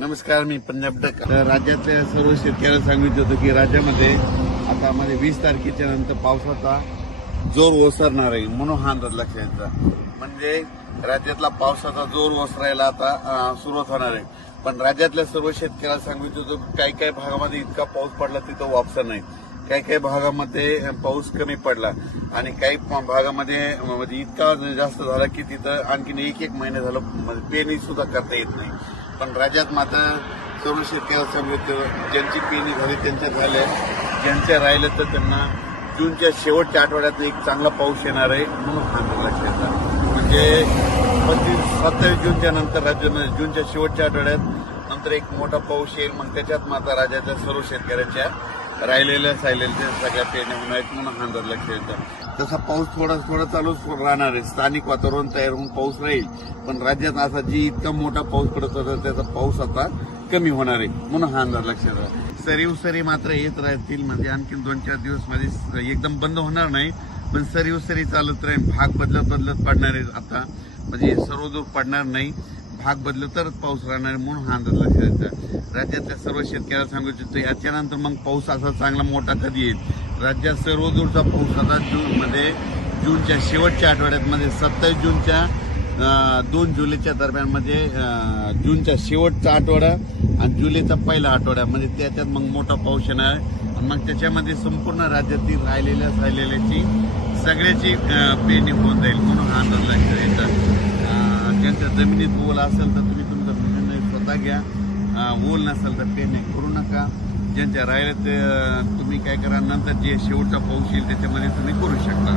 नमस्कार, मी पंजाब डक. राज्यातल्या सर्व शेतकऱ्यांना सांगितलं होतं की राज्यामध्ये आता 20 तारखेच्या नंतर पावसाचा जोर ओसरणार आहे, म्हणून हा अंदाज लक्षात घ्यायचा. म्हणजे राज्यातला पावसाचा जोर ओसरायला आता सुरुवात होणार आहे. पण राज्यातल्या सर्व शेतकऱ्यांना सांगितलं होतं काही काही भागामध्ये इतका पाऊस पडला तिथं वापसा नाही, काही काही भागामध्ये पाऊस कमी पडला आणि काही भागामध्ये म्हणजे इतका जास्त झाला की तिथं आणखीन एक महिना झालं पेरणी सुद्धा करता येत नाही. पण राज्यात मात्र सर्व शेतकऱ्यांना सांगितलं ज्यांची पेरणी झाली त्यांच्या झाल्या, ज्यांच्या राहिलं तर त्यांना जूनच्या शेवटच्या आठवड्यात एक चांगला पाऊस येणार आहे, म्हणून हा लक्षात घ्यायचा. म्हणजे 27 जूनच्या नंतर राज्यामध्ये जूनच्या शेवटच्या आठवड्यात नंतर एक मोठा पाऊस येईल. मग त्याच्यात मात्र राज्याच्या सर्व शेतकऱ्यांच्या राहिलेल्या सगळ्या पेरण्या होणार आहेत, म्हणून हा अंदाज लक्षात येतो. तसा पाऊस थोडा चालूच राहणार आहे. स्थानिक वातावरण तयार होऊन पाऊस राहील, पण राज्यात असा जी इतका मोठा पाऊस पडत होता त्याचा पाऊस आता कमी होणार आहे, म्हणून हा अंदाज लक्षात येतो. सरी मात्र येत राहतील. म्हणजे आणखी 2-4 दिवस मध्ये एकदम बंद होणार नाही, पण सरी चालत राहील. भाग बदलत पडणार आहे आता, म्हणजे सर्वदूर पडणार नाही, भाग बदलत तरच पाऊस राहणार आहे, म्हणून हा अंदाज लक्षात येतो. राज्यातल्या सर्व शेतकऱ्यांना सांगू इच्छितो याच्यानंतर मग पाऊस असा चांगला मोठा कधी येईल. राज्यात सर्वदूरचा पाऊस आता जूनच्या शेवटच्या आठवड्यात 27 जूनच्या 2 जुलैच्या दरम्यान, म्हणजे जूनचा शेवटचा आठवडा आणि जुलैचा पहिला आठवडा, म्हणजे त्याच्यात मग मोठा पाऊस येणार आहे. आणि मग त्याच्यामध्ये संपूर्ण राज्यातील राहिलेल्याची सगळ्याची पेरणी होऊन जाईल, म्हणून हा अंदाज लक्षात येतो. ज्यांच्या जमिनीत ओल असेल तर तुम्ही तुमचा निर्णय स्वतः घ्या, ओल नसेल तर पेरणी करू नका. ज्यांच्या राहिले ते तुम्ही काय करा, नंतर जे शेवटचा पाऊस येईल त्याच्यामध्ये तुम्ही करू शकता.